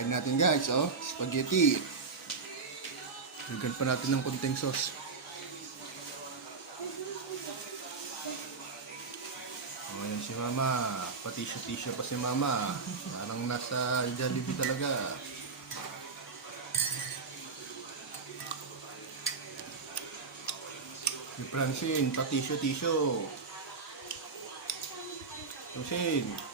Kain natin guys, oh. Spaghetti. Lagyan pa natin ng konting sauce. Oh, ayan si Mama. Patisyo-tisyo pa si Mama. Parang nasa Jollibee talaga. Si Francine, patisyo-tisyo. Francine.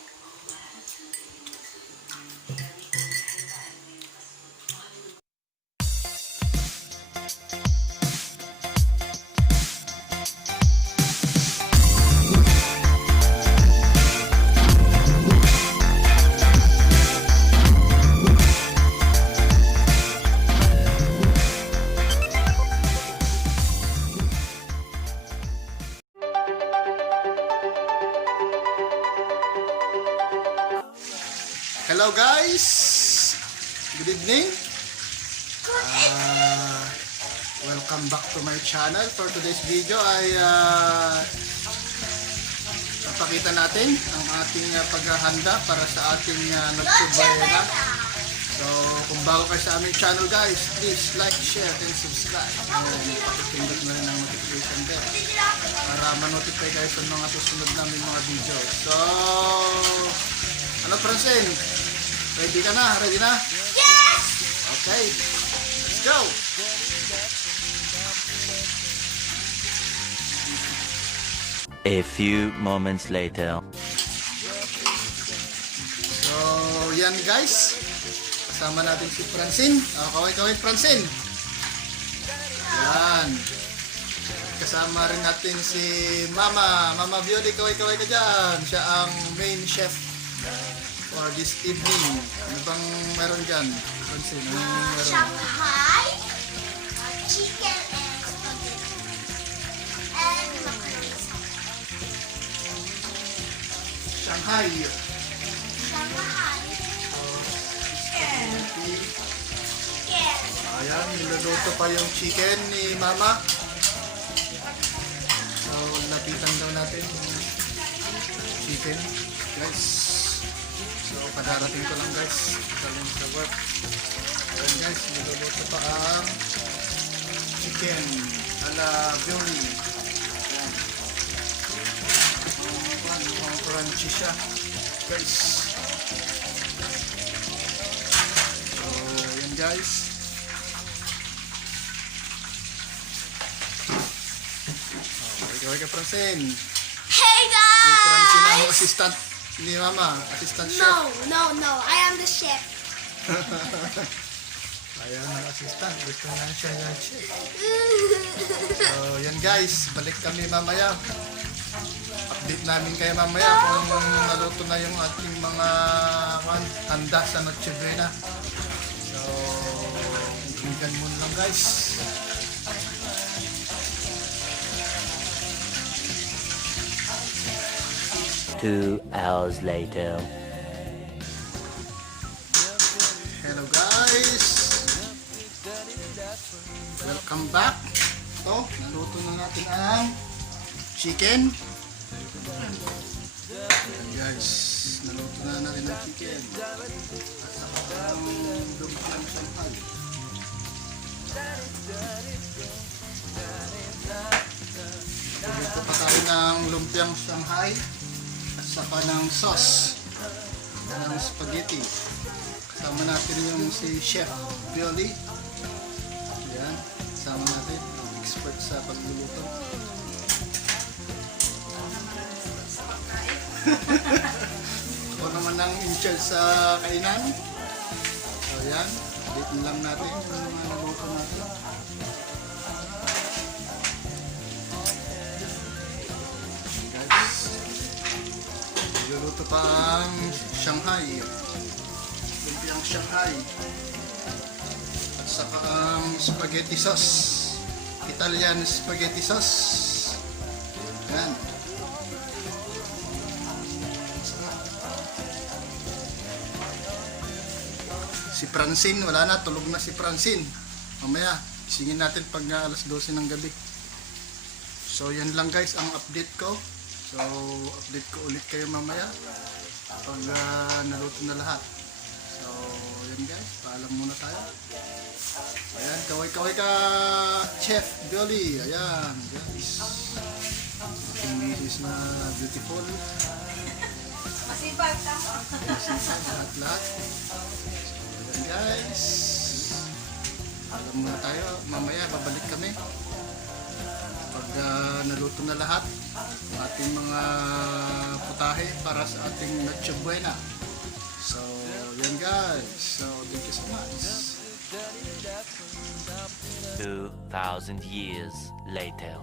Hello guys! Good evening! Welcome back to my channel. For today's video ay papakita natin ang ating paghahanda para sa ating Noche Buena. So kung bago kayo sa aming channel guys, please like, share, and subscribe. Pakipindot na rin ang notification bell para ma-notify kayo sa mga susunod namin mga video. So ano Francine? Ready ka na? Ready na? Yes! Okay. Let's go! A few moments later. So, yan guys. Kasama natin si Francine. Kaway-kaway Francine. Yan. Kasama rin natin si Mama. Mama Violi, kaway-kaway ka dyan. Siya ang main chef for this evening. Ano bang meron dyan? Francine, anong meron? Shanghai, chicken and spaghetti, and macaroni. Shanghai. Shanghai, chicken. Ayan, niluluto pa yung chicken ni Mama. So, lapitan daw natin yung chicken. Guys. So, padarating ko lang guys. Galing sa work. Ayan guys, niluluto pa ang chicken ala Violi. Ayan. Mukhang crunchy siya. Guys. So, ayan guys. Okay ka Francine. Hey Si Francine ang guys! assistant ni Mama. Assistant chef. No. I am the chef. Ayan ang assistant. Gusto na siya yung chef. So, yan guys. Balik kami mamaya. Update namin kayo mamaya kung naluto na yung ating mga handa sa Noche Buena. So, tingnan muna lang guys. 2 hours later. Hello guys! Welcome back! Ito, naluto na natin ang chicken. Ayan guys, naluto na natin ang chicken. At saka ang lumpiang Shanghai. Luto pa tayo ng lumpiang Shanghai at saka ng sauce ng spaghetti. Kasama natin yung si Chef Violi. Ayan, kasama natin. Expert sa pagluluto. Ako naman ang in charge sa kainan. So ayan, update lang natin yung mga naluto natin. Guys, niluluto pa ang Shanghai. Lumpiang Shanghai. At saka ang spaghetti sauce. Italian spaghetti sauce. Yan. Si Francine, wala na. Tulog na si Francine. Mamaya, isingin natin pag alas 12 ng gabi. So, yan lang guys ang update ko. So, update ko ulit kayo mamaya pag naluto na lahat. So, Ayan guys, paalam muna tayo. Ayan, kaway-kaway ka, Chef Billy. Ayan, guys. Aking misis na beautiful. Masipag ka. Masipag lahat-lahat. Ayan guys. Paalam muna tayo. Mamaya, babalik kami. Pag naluto na lahat, ating mga putahe para sa ating Noche Buena. So, yan guys. So, thank you so much. 2,000 years later.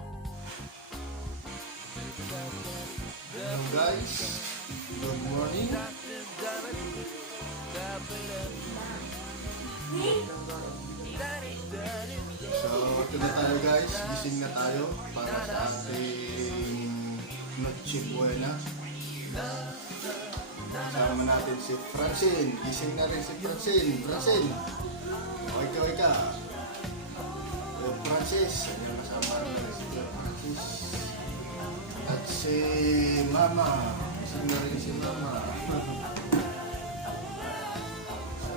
Hello guys. Good morning. So, ito na tayo guys. Gising na tayo para sa ating Noche Buena. Kasama natin si Francine. Gising na rin si Francine. Francine! Okay ka. Francis. Ayan, kasama natin si Francis. At si Mama. Gising na rin si Mama. So,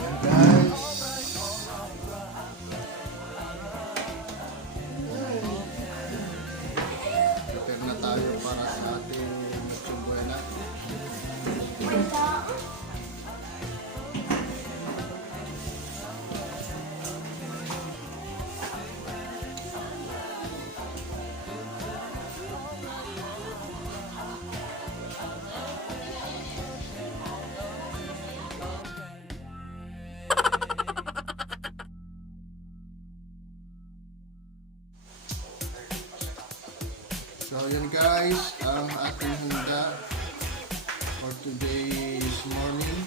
ayan guys. Prepare na tayo para sa ating Noche Buena. So yun guys, ang ating handa for today's morning.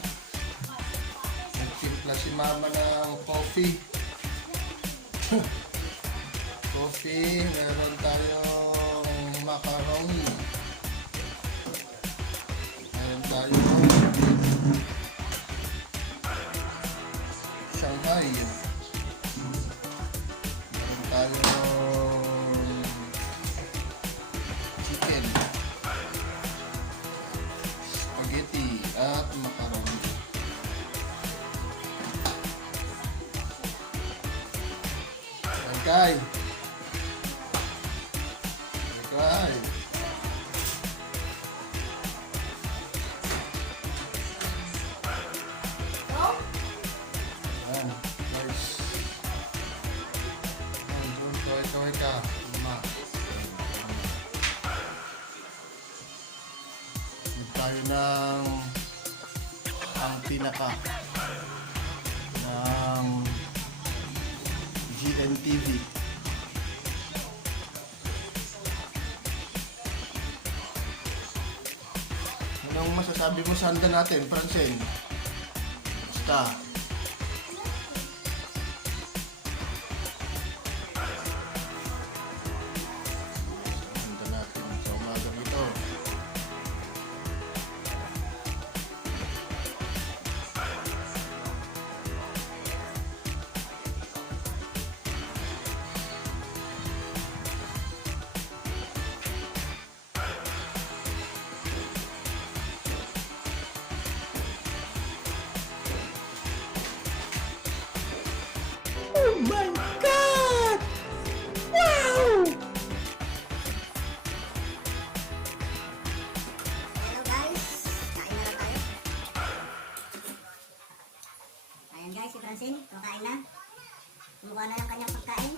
Nagtimpla si Mama ng coffee. Coffee, meron tayong macaroni. Meron tayong Shanghai. Meron tayong chicken, spaghetti, at macaroni. Okay. Okay. Ayan, guys. Ayan, kaway-kaway ka. Lima. Tayo ng ang pinaka ng GNTV. Anong masasabi mo sa handa natin, Francine? Basta. Handa natin sa umagang ito. Oh my God! Wow! Hello guys, kain na tayo. Ayan guys, si Francine, kakain na. Kumuha na ng kanyang pagkain.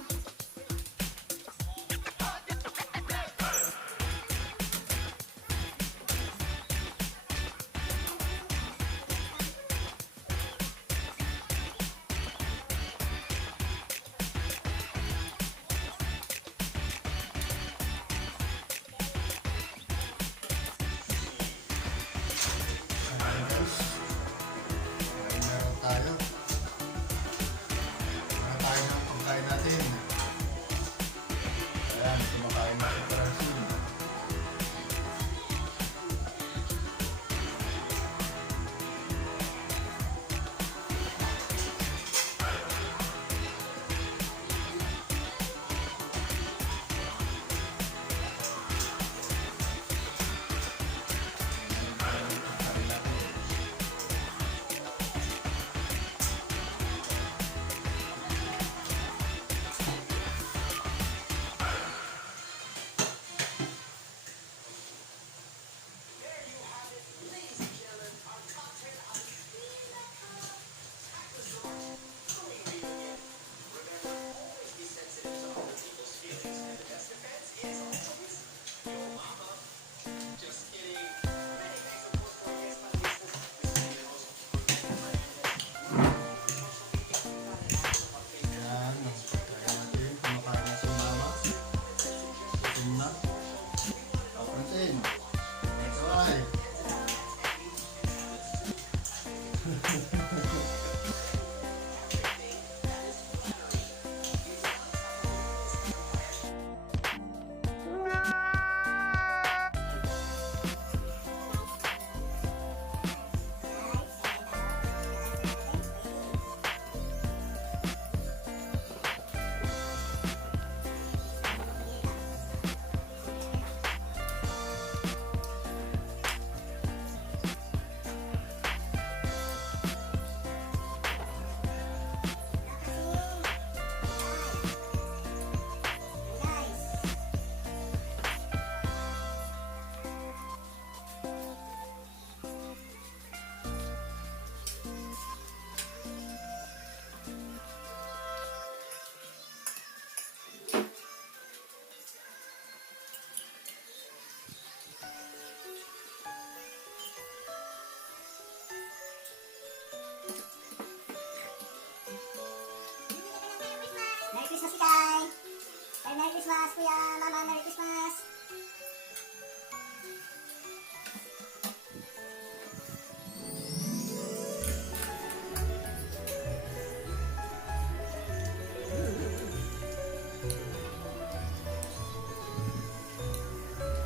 Ayan guys. Kain na tayo. Kain na tayo ng pagkain natin. Merry Christmas, Ikay! Merry Christmas, Kuya! Mama, Merry Christmas!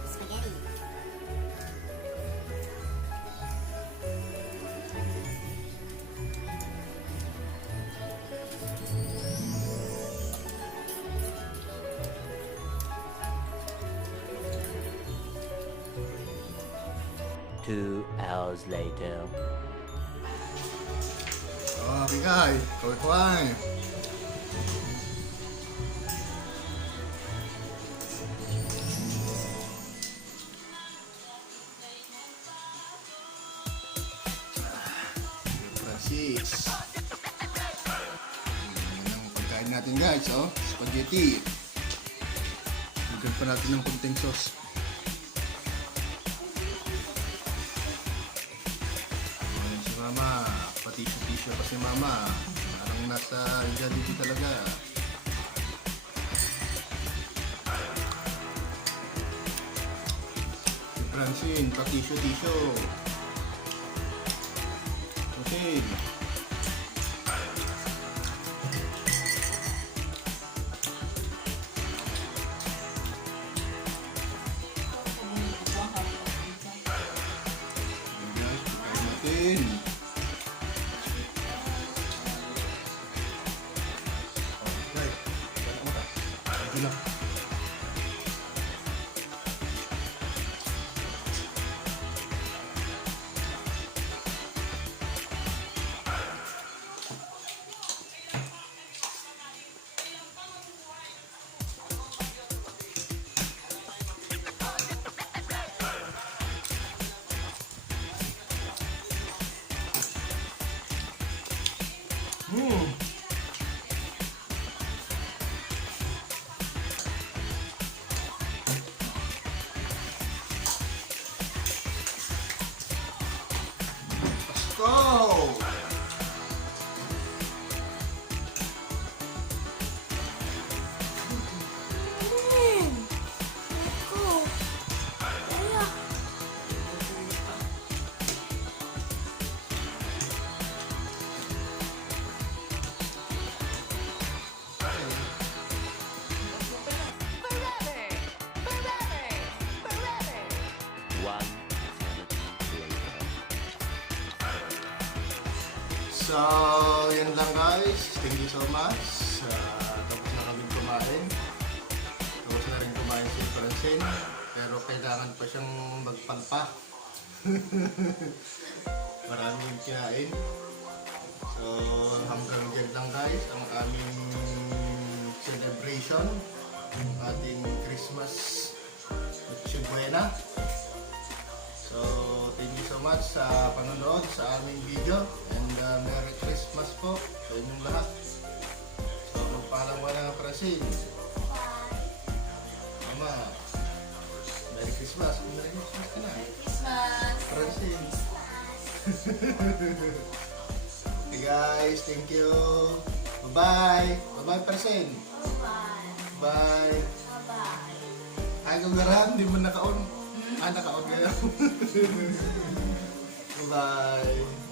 Spaghetti. 2 hours later. Oh, bigay. Kuy-kuy. Francis. Yan ang pagkain natin guys, oh. Spaghetti. Bigyan pa natin ng kunting sauce. Ayan si Mama. Patisyo-tisyo pa si Mama. Parang nasa Jollibee talaga. Si Francine, patisyo-tisyo. Okay. Guys, pagkain natin. Okay. Ito na. Let's go! One eternity later. So, yun lang guys. Thank you so much. Tapos na kami kumain. Tapos na rin kumain si Francine. Pero kailangan pa siyang magpalpa. Maraming kinain. So, hanggang dyan lang guys ang aming celebration. Ang ating Christmas Noche Buena. So, thank you so much sa panonood sa aming video. And Merry Christmas po sa inyong lahat. So, magpaalam ka na Francine. Mama, Merry Christmas. Merry Christmas ka na. Francine. Okay guys, thank you. Bye-bye. Bye-bye Francine. Bye. Ay, kung garahan, di mo naka-on. Ah, naka-on kayo. Bye-bye.